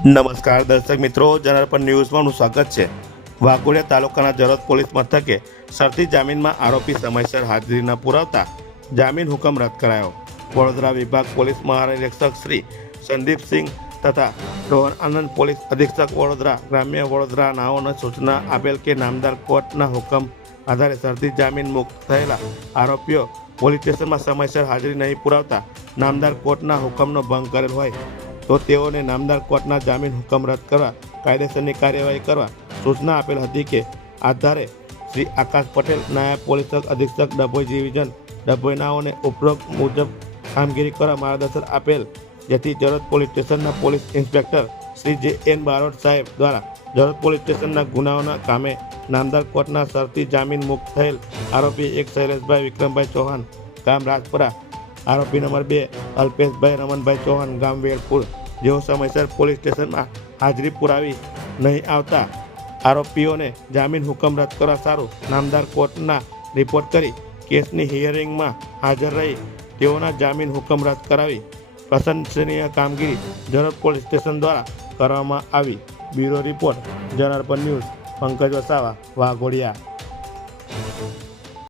નમસ્કાર દર્શક મિત્રો, જનાર્પણ ન્યૂઝમાં નું સ્વાગત છે. વાઘોડિયા તાલુકાના જરોદ પોલીસ મથકે શરતી જામીનમાં આરોપી સમયસર હાજરી ન પુરાવતા જામીન હુકમ રદ કરાયો. વડોદરા વિભાગ પોલીસ મહાનિરીક્ષક શ્રી સંદીપસિંહ તથા રોહન આનંદ પોલીસ અધિક્ષક વડોદરા, ગ્રામ્ય વડોદરા નાઓને સૂચના આપેલ કે નામદાર કોર્ટના હુકમ આધારે શરતી જામીન મુક્ત થયેલા આરોપીઓ પોલીસ સ્ટેશનમાં સમયસર હાજરી નહીં પુરાવતા નામદાર કોર્ટના હુકમનો ભંગ કરેલ હોય તો તેઓને નામદાર કોર્ટના જામીન હુકમ રદ કરવા, કાયદેસરની કાર્યવાહી કરવા સૂચના આપેલ હતી કે, આધારે શ્રી આકાશ પટેલ, નાયબ પોલીસ અધિક્ષક ડભોઈ ડિવિઝન ડભોઈનાઓને ઉપરોક્ત મુજબ કામગીરી કરવા માર્ગદર્શન આપેલ, જેથી જરોદ પોલીસ સ્ટેશનના police inspector Shri J N Barot સાહેબ દ્વારા જરોદ પોલીસ સ્ટેશનના ગુનાઓના કામે નામદાર કોર્ટના શરતી જામીન મુક્ત થયેલ આરોપી એક શૈલેષભાઈ વિક્રમભાઈ ચૌહાણ, ગામ રાજપુરા આરોપી નંબર બે, અલ્પેશભાઈ રમણભાઈ ચૌહાણ, ગામ વેડપુર જેઓ સમયસર પોલીસ સ્ટેશનમાં હાજરી પુરાવી નહીં આવતા આરોપીઓને જામીન હુકમ રદ કરવા સારું નામદાર કોર્ટના રિપોર્ટ કરી કેસની હિયરિંગમાં હાજર રહી તેઓના જામીન હુકમ રદ કરાવી પ્રશંસનીય કામગીરી જનરલ પોલીસ સ્ટેશન દ્વારા કરવામાં આવી. Bureau report, Janarpan news, Pankaj Vasava, Waghodia.